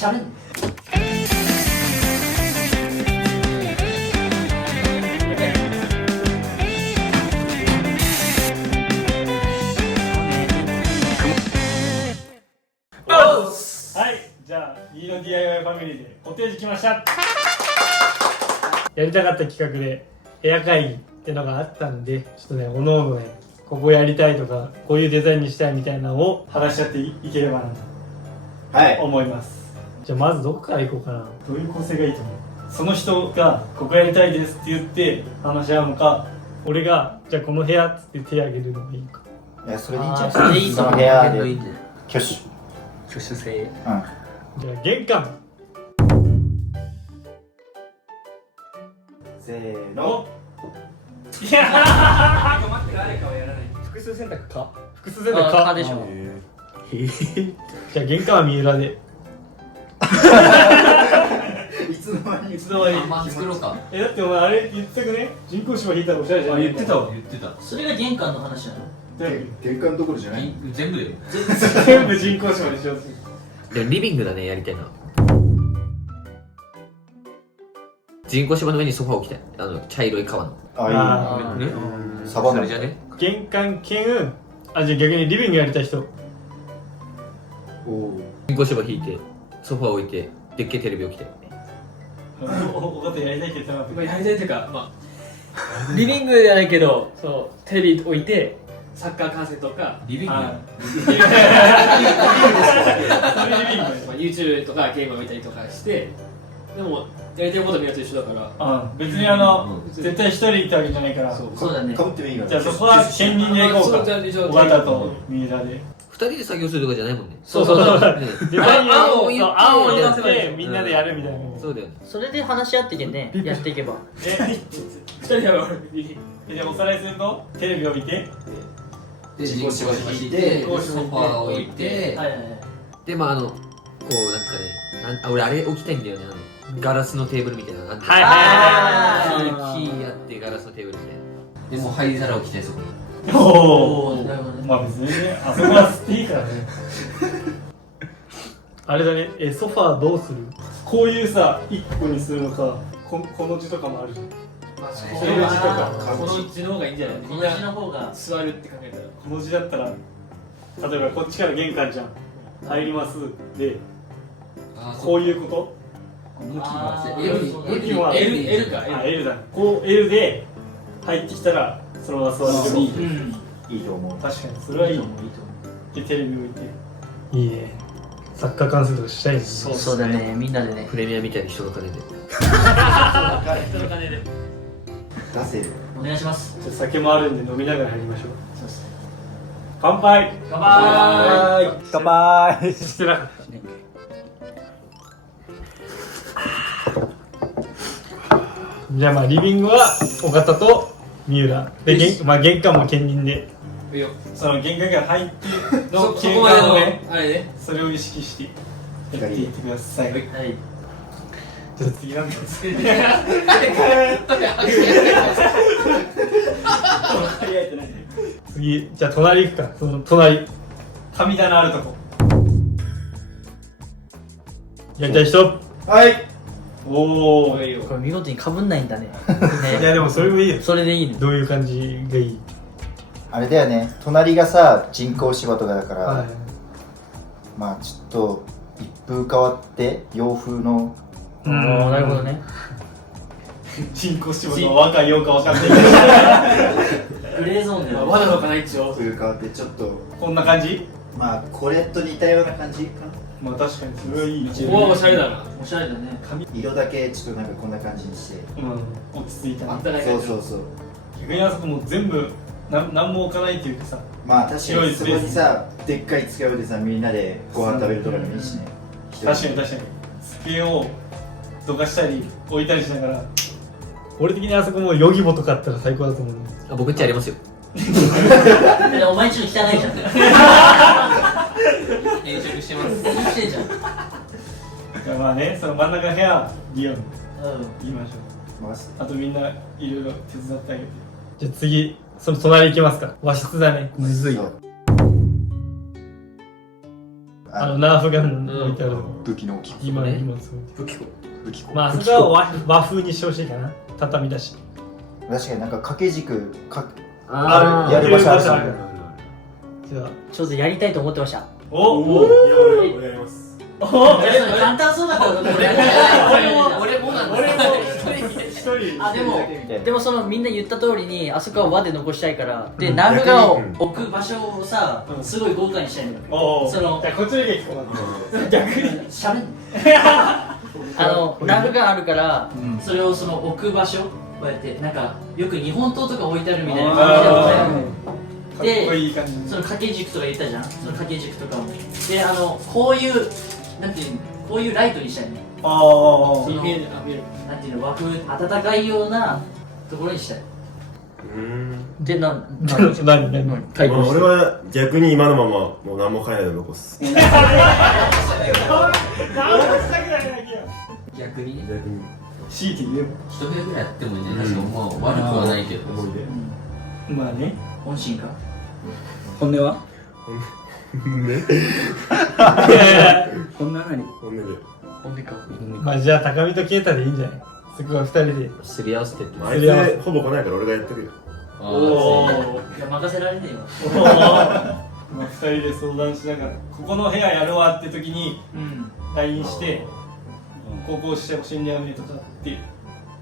しゃべんはい、じゃあいいの DIY ファミリーでお定時来ました。やりたかった企画で部屋会議ってのがあったんで、ちょっとね、おのおのね、ここやりたいとかこういうデザインにしたいみたいなのを話し合っていければなと思います。じゃあまずどこから行こうかな。どういう構成がいいと思う？その人がここやりたいですって言って話し合うのか、俺がじゃあこの部屋っつって手挙げるのがいいのか。いや、それでいいんじゃないそれでいいその部屋でいいんじゃ挙手。挙手制。じゃあ玄関。せーの。いや待って誰かはやらない。複数選択か。複数選択か。かでしょ。じゃあ玄関は三浦で。いつの間にいつの間に。まあ作ろうか。だってお前あれ言ってたくね。人工芝引いたらおしゃれじゃん。言ってたわ言ってた。それが玄関の話なの。玄関どころじゃない。全部だよ。全部人工芝にしようとする。でリビングだね、やりたいな。人工芝の上にソファー置きたい。茶色い革の。あ、いいね。サバンナそれじゃね。玄関兼じゃあ逆にリビングやりたい人。おお。人工芝引いて、ソファー置いて、でっけえテレビ置きたい。おかたやりたいって言ったな。やりたいっていうか、まあリビングじゃないけど、そうテレビ置いてサッカー観戦とか、リビング。リビング。YouTube とかゲームを見たりとかして、でもやりたいことみんなと一緒だから。別に絶対一人行ったわけじゃないから。そうだね。かぶってもいいから。じゃあそこは兼任で行こうか。尾形と三浦で。二人で作業するとかじゃないもんね。そうデザイン青を言って青を言ってみんなでやるみたいな。そうだよね。それで話し合っていけね。やっていけば。二人やろう。じゃあおさらいするとテレビ置いて。で人工芝引いて、ソファー置いて、はいはいはい。でまあこうなんかね、俺あれ置きたいんだよね。ガラスのテーブルみたいな。はいはい木やってガラスのテーブルみたいな。でも灰皿置きたいそこに。おお。なるほどね。まあ別にね、あそこは吸っていいからね。あれだね、ソファーどうする？こういうさ、一個にするのか、この字とかもあるじゃん。この字とか、この字の方がいいんじゃない？この字の方が。座るって考えたら。この字だったら、例えばこっちから玄関じゃん。入りますで、こういうこと？向きが L か。L だね。こう L で入ってきたら、そのまま座ってもいい。いいと思う。確かに、それはいい。で、テレビ置いて。いいね。サッカー観戦とかしたいね。そうだね。みんなでね。プレミアみたいに人の金で。人の金で。出せる。お願いします。じゃあ酒もあるんで飲みながら入りましょう。そうですね。乾杯。乾杯。乾杯。してなかった。じゃあまあリビングは尾形と三浦で、玄関も兼任で、いいよ。その玄関から入ってのそこまでのね、あれね。それを意識してやっていってください。はい。じゃあ次なんですけど次、じゃあ隣行くか。その隣神棚あるとこやりたい人。はい。おお。いいよ。これ見事に被んないんだね。いやでもそれもいいよ。それでいいの。どういう感じがいい？あれだよね。隣がさ、人工芝とかだから、はい。まあちょっと一風変わって洋風の。なるほどね。人工芝の若いようかわかんないけどグレーゾーンで。まだのかな一応。風変わってちょっとこんな感じ？まあこれと似たような感じかな。まあ確かにそれはいい。ここはおしゃれだな。おしゃれだね。色だけちょっとなんかこんな感じにして。落ち着いたね。あったかい感じ。そうそうそう。逆にあそこもう全部何も置かないっていうかさ。まあ確かにそこにさ、でっかい机をでさ、みんなでご飯食べるとかでもいいしね。確かに机をどかしたり置いたりしながら、俺的にあそこもうヨギボとかあったら最高だと思う。僕んちありますよ。お前んちの汚いじゃん。転職してます。してんじゃん。まあね、その真ん中の部屋リオン言いましょう。回す。あとみんないろいろ手伝ってあげて。じゃあ次、その隣行きますか。和室だね。むずいよ。ナーフガン置いてある武器の大きく今ね荷物置いて武器庫武器庫まあそこは和風にしてほしいかな畳だし確かになんか掛け軸あやる場所あるしやる場所じゃあちょっとやりたいと思ってました。おお俺やりますじゃあそれ簡単そうだから俺も俺もなんだ俺も一人あでもそのみんな言った通りにあそこは和で残したいからでうんナルガを逆に置く場所をさうんすごい豪華にしたいのよ。おおそのじゃあこっちだけ聞こう逆にしゃべんナルガあるからそれをその置く場所こうやってなんかよく日本刀とか置いてあるみたいな感じで置いてあるのよ。かっこいい感じその掛け軸とか言ったじゃん。その掛け軸とかもでこういうなんていうのこういうライトにしたいね。ああその見える見えるなんていうの和風暖かいようなところにしたい。で何何対抗して俺は逆に今のままもう何も変えないで残す何もしたくないだけや逆にね逆に強いて言えば一部屋ぐらいやってもいいね確かにもう悪くはないけど思い出まあね本心か。本音はね本音は何本音で本音かまあじゃあ高見と啓太でいいんじゃないそこは二人ですり合わせてってあいつほぼ来ないから俺がやってくよあおーいや任せられねえよ。まあ二人で相談しながらここの部屋やるわって時にうん LINE してこうしてほしいんだよねとかって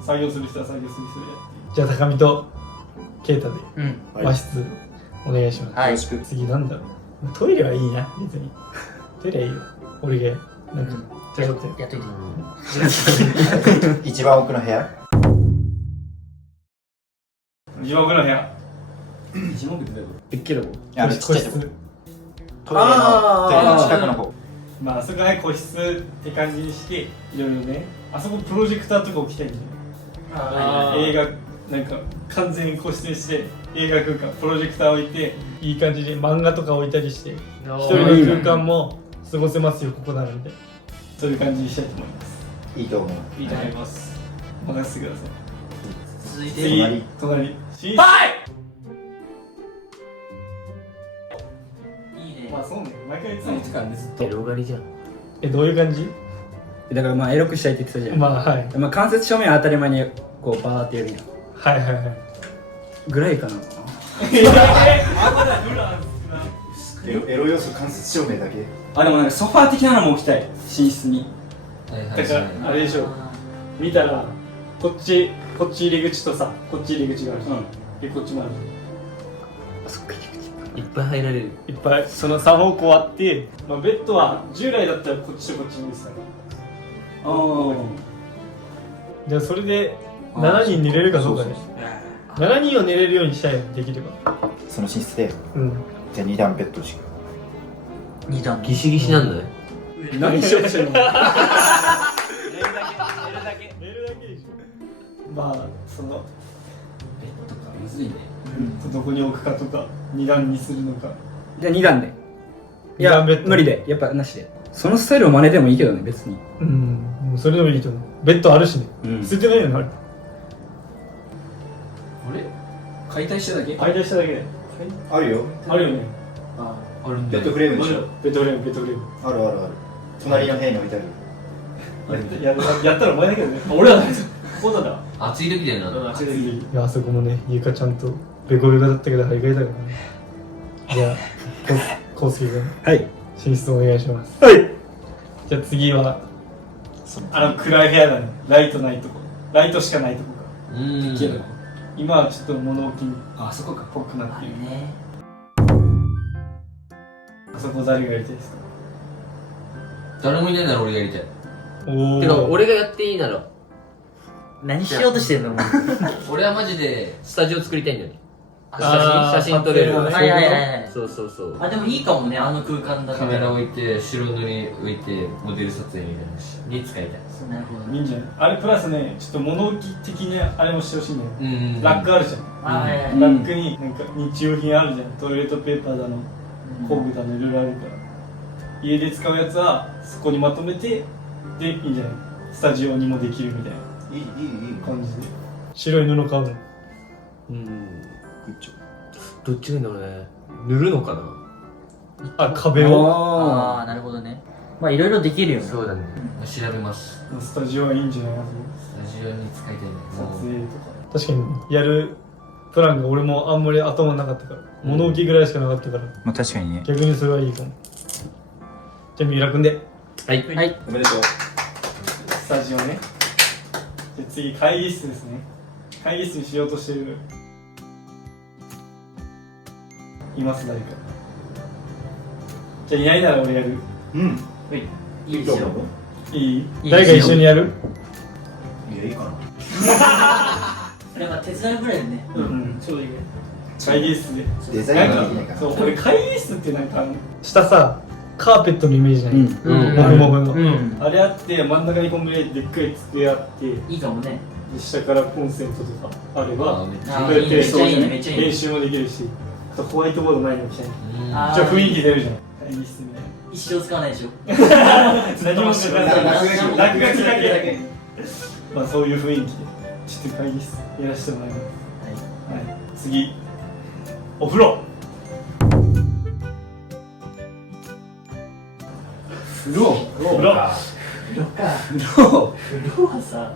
作業する人は作業する人でやってじゃあ高見と啓太でうん和室お願いします、はい次なんだろうトイレはいいな別にトイレはいいよ俺がなんかちょっとやっといて。一番奥の部屋一番奥の部屋一問ってでっけえとこあのちっちゃいとこトイレの近くの方まああそこは個室って感じにしていろいろねあそこプロジェクターとか置きたいんじゃない映画なんか完全に個室にして映画空間プロジェクター置いていい感じで漫画とか置いたりして一人の空間も過ごせますよここならみたいなそういう感じにしたいと思いますいいと思ういいと思います任せてください続いて次隣はいいいね。まあそうね毎回言ってたもんからねずっとエロ狩りじゃんどういう感じだからまあエロくしたいって言ってたじゃんまあはいまあ間接照明は当たり前にこうバーってやるやんはいはいはいぐらいかなエロ要素間接照明だけあでもなんかソファー的なのも置きたい寝室にだからあれでしょ見たらこっち入り口とさこっち入り口があるじゃんでこっちもあるいっぱい入られるいっぱいその3方向あって、まあ、ベッドは従来だったらこっちとこっちにですからでもそれで7人寝れるかどうかで7人を寝れるようにしたいよできればその寝室でうんじゃあ2段ベッドしか二段ギシギシなんだね何しようとしてるの寝るだけでしょまあそのむずいねどこに置くかとか2段にするのかじゃあ2段でいや二段ベッド無理でやっぱなしでそのスタイルを真似てもいいけどね別にもうそれでもいいと思うベッドあるしねうん捨ててないよねあれあれ解体しただけ解体しただけであるよあるよねあるんベッドフレームでしょベッドフレームあるあるある隣の部屋に置いてあるやったらお前だけどね俺はないとこうなんだ暑い時だよな。いやあそこもね床ちゃんとベコベコだったけど張り替えたからねじゃあコウスケ君はい寝室お願いしますはいじゃあ次は暗い部屋だねライトないとこライトしかないとこかうん。今はちょっと物置あそこかっぽくなっているね。あそこ誰がやりたいですか誰もいないなら俺がやりたい。おてか、俺がやっていいなら、何しようとしてんのもう。俺はマジでスタジオ作りたいんだよね。あー写真撮れる。撮影のねはいはいはいはい。そうそうそう。あ、でもいいかもね、あの空間だったら。カメラ置いて、白塗り置いて、モデル撮影みたいなしに使いたい。なるほどね。いいんじゃないあれプラスねちょっと物置的にあれもしてほしいんだようん。ラックあるじゃんあ、はいはいはい。ラックになんか日用品あるじゃんトイレットペーパーだの工具だのいろいろあるから家で使うやつはそこにまとめてでいいんじゃないスタジオにもできるみたいないい感じで白い布買うのうん。グッチョどっちがいいんだろうね。塗るのかなあ、壁を。ああ、なるほどね。まあいろいろできるよね。そうだね。調べます。スタジオはいいんじゃないかスタジオに使いたいね。撮もう影とか。確かに、やるプランが俺もあんまり頭なかったから。物置ぐらいしかなかったから。まあ確かにね。逆にそれはいいかも。じゃあ、三浦君で。はい。はい。おめでとう。スタジオね。じゃあ次、会議室ですね。会議室にしようとしてる。います、誰か。じゃあ、いないなら俺やる。うん。いいですよ。いいいい誰か一緒にやるいや、いいかな。なんか手伝うぐらいでね。うん、ちょうどいいね。会議室で。デザインがなんできないか、かそう、俺会議室ってなんか、下さ、カーペットのイメージない。うんもふもふの。うん。あれあって、真ん中にこんぐらいでっかい机あって、いいかもね。で下からコンセントとかあれば、めっちゃあこうやってめっちゃいいねめっちゃいいね練習もできるし、あとホワイトボードないのにしたい。あーじゃあ雰囲気出るじゃん。会議室みたいな。一生使わないでしょ。何もしてない。落書きだけ。まあそういう雰囲気で、ちょっと会議室やらせてもらいます。はい。次、お風呂。風呂。風呂か。風呂はさ、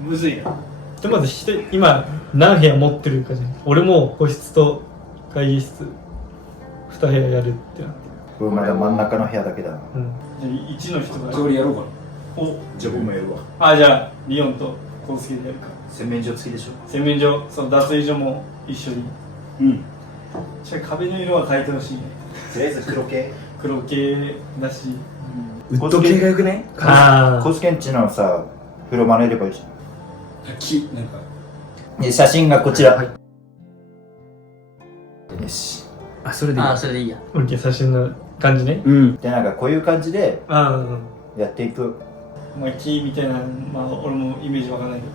むずいな。でまず今何部屋持ってるかじゃん。俺も個室と会議室2部屋やるってなってこれまだ真ん中の部屋だけだな。る。じゃあ1の人が。じゃあ俺やろうかな。お、じゃあ僕もやるわ。あ、じゃあリオンとコウスケでやるか。洗面所付きでしょ。洗面所、その脱衣所も一緒に。うん。じゃあ壁の色は変えてほしいね。とりあえず黒系。黒系だし。ウッド系がよくね。コスケンチのさ、風呂真似ればいいじゃ木、なんか。ん。で、写真がこちら。よし。あ、それでいい。ああ、それでいいや。オッケー、写真の感じね。うん。で、なんかこういう感じであやっていく。まあ木みたいな、まあ俺もイメージわかんないけど。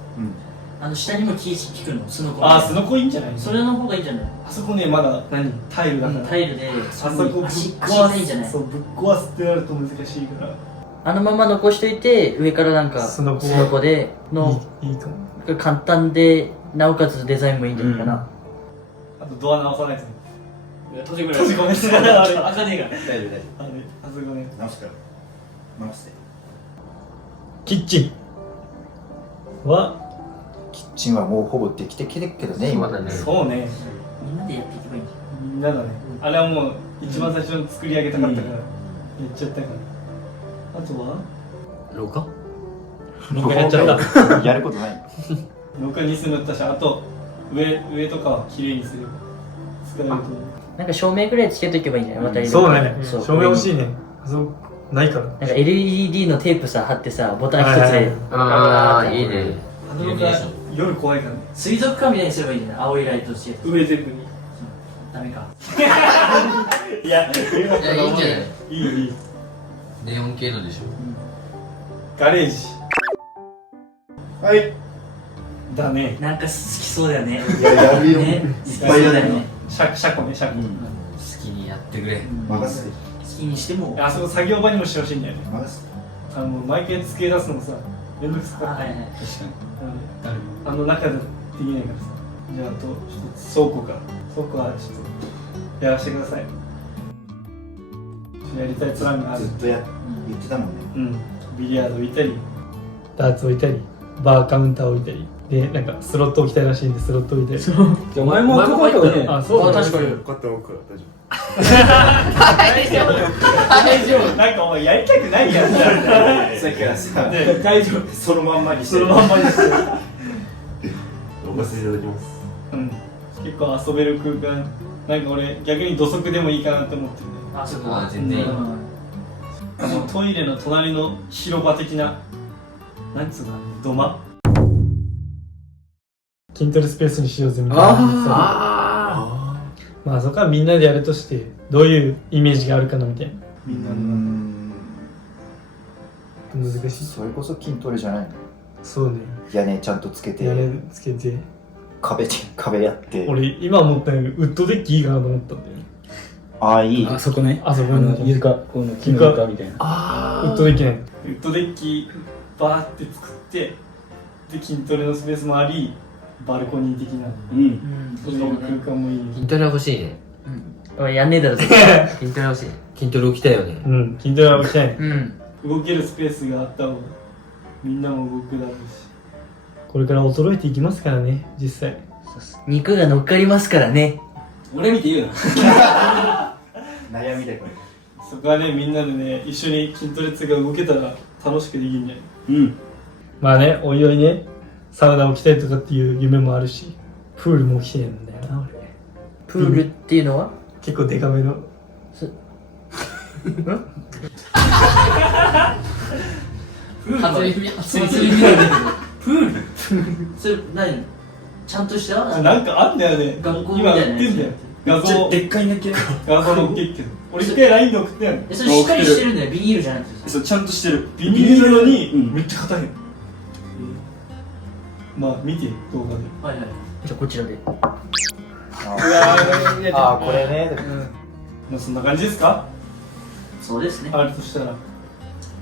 下にも木聞くの、スノコ。あ、スノコいいんじゃない？それの方がいいんじゃない？あそこね、まだタイルだから。タイルで、あそこぶっ足壊痛いんじゃない？そう、ぶっ壊すってなると難しいから。あのまま残しといて、上からなんかスノコでのいいかも。簡単で、なおかつデザインもいいんじゃないかな。あとドア直さないとね。閉じ込め閉じ込めてあれ、あかねえが大丈夫、大丈あれ、あそこね。夫。直すから。直して。キッチンは、キッチンはもうほぼできてきてるけどね、今。そうだねそうね。みんなでやっていけばいいんじみんなだね。あれはもう一番最初に作り上げたかったから、やっちゃったから。あとは廊下廊下やっちゃった。やることない。廊下に住んだし、あと上とかは綺麗にすれば使えると思う。ゃん。なんか照明ぐらいつけとけばいいんじゃない？渡りそうね。そう照明欲しいね。そう、ないから。なんか LED のテープさ貼ってさ、ボタン一つで。ああ、いいね。あの廊下夜怖いからね。水族館みたいにすればいいんじゃない？青いライトして。上全部に。ダメか。いや、いや、いいんじゃないいい。ネオン系のでしょ。ガレージ。はい。だね。なんか好きそうだよね。いや、やるよ。ね、いっ好きそうぱいやるよだよね。。車庫ね、車庫。好きにやってくれ。任せて。好きにしても。あそこ作業場にもしてほしいんだよね。任せて。毎回机出すのもさ、めんどくさかった。はいはい。あの中でできないからさ。じゃあ、あと一つ倉庫か。倉庫はちょっとやらせてください。やりたいプランがあるず。っと言ってたもんね。うん。ビリヤード置いたり、ダーツ置いたり、バーカウンター置いたり、で、なんかスロット置きたいらしいんで、スロット置いて。じゃあお前も男の子ね。あ、そうだね。確かに。こうやって置くから大丈大丈夫。なんかお前やりたくないやつだよ。さっきからさ、で大丈夫。そのまんまにしてる。そのまんまにしてる。夫。置かせていただきます。うん。結構遊べる空間。なんか俺、逆に土足でもいいかなって思ってるね。あそこあ全然いいうんあのトイレの隣の広場的な、なんつうの、土間筋トレスペースにしようぜみたいな。あまあそこはみんなでやるとして、どういうイメージがあるかなみたいな。みんな難しい。それこそ筋トレじゃないの。そうね。屋根ちゃんとつけて、屋根つけて。壁やって。俺、今思ったよりウッドデッキいいかなと思ったんだよね。ああ、いい。あそこね。あそこに床、この木の床みたいな。ウッドデッキね。ウッドデッキバーって作って、で、筋トレのスペースもあり、バルコニー的な。うん。うん。その空間もいい。筋トレ欲しいね。おいやんねえだろ、筋トレ欲しい。筋トレ起きたよね。うん筋トレはしたいね。うん動けるスペースがあった方がみんなも動くだろうし、これから衰えていきますからね、実際。肉が乗っかりますからね。俺見て言うな。悩みでこれ。そこはね、みんなでね、一緒に筋トレつが動けたら楽しくできるんじゃない。うん。まあね、おいおいね、サウナを着たいとかっていう夢もあるし、プールも着てるんだよな、俺。プールっていうのは結構デカめの。初耳見たけどプールそれ何ちゃんとしたなんかあんだよね。学校みたいなやつ今売ってんだよ。画像、でっかいんだっけ？画像のっけって。俺一回 LINE で送ったやん。それしっかりしてるんだよビニールじゃなくてそう、ちゃんとしてる。ビニールのに、うんめっちゃ硬いの。まあ、見て、動画で。はいはいじゃあこちらで。ああ、これね。まあ、そんな感じですか？そうですねあるとしたら。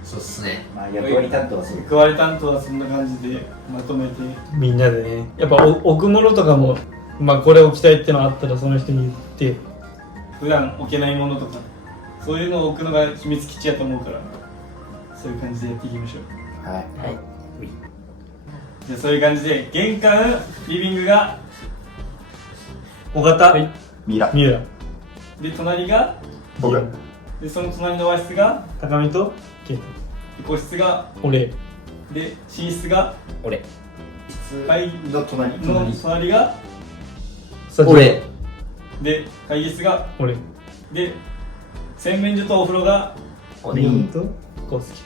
そうっすね。まあ、役割担当はそう。役割担当はそんな感じでまとめて。みんなでね、やっぱ置くものとかも、まあこれ置きたいってのあったらその人に言って、普段置けないものとか、そういうのを置くのが秘密基地やと思うから、そういう感じでやっていきましょう。はい。じゃあそういう感じで、玄関、リビングが尾形、ミラ。ミラで、隣が僕。で、その隣の和室が高見とケイト。個室が俺で、寝室が俺。会議の隣。の隣が俺。で、会議室が俺。で、洗面所とお風呂が俺。とコウスケ。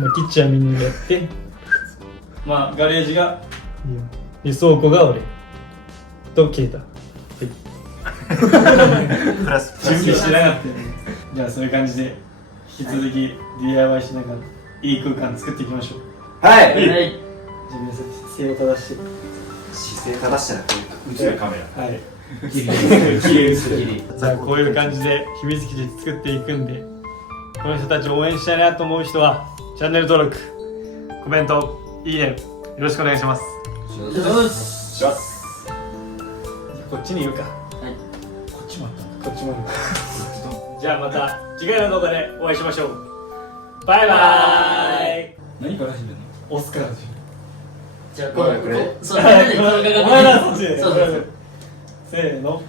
まあ、キッチンはみんなでやって、まあ、ガレージがで、倉庫が俺とケイタ。プラス。準備してなかったよね。じゃあそういう感じで引き続き DIY しながらいい空間作っていきましょう。はい。はいじゃあ皆さん姿勢を正して。姿勢正したら、映るカメラ。はい。綺麗ですじゃあこういう感じで秘密基地作っていくんで、この人たちを応援したいなと思う人はチャンネル登録、コメント、いいねよろしくお願いします。こっちに言うか。はいこっちもあった。こっちもある。じゃあまた次回の動画でお会いしましょう。バイバーイ。何から始めるの？オスカーじゃあこれそうみんなでお前らそっちでそうそうそうせーの。おっ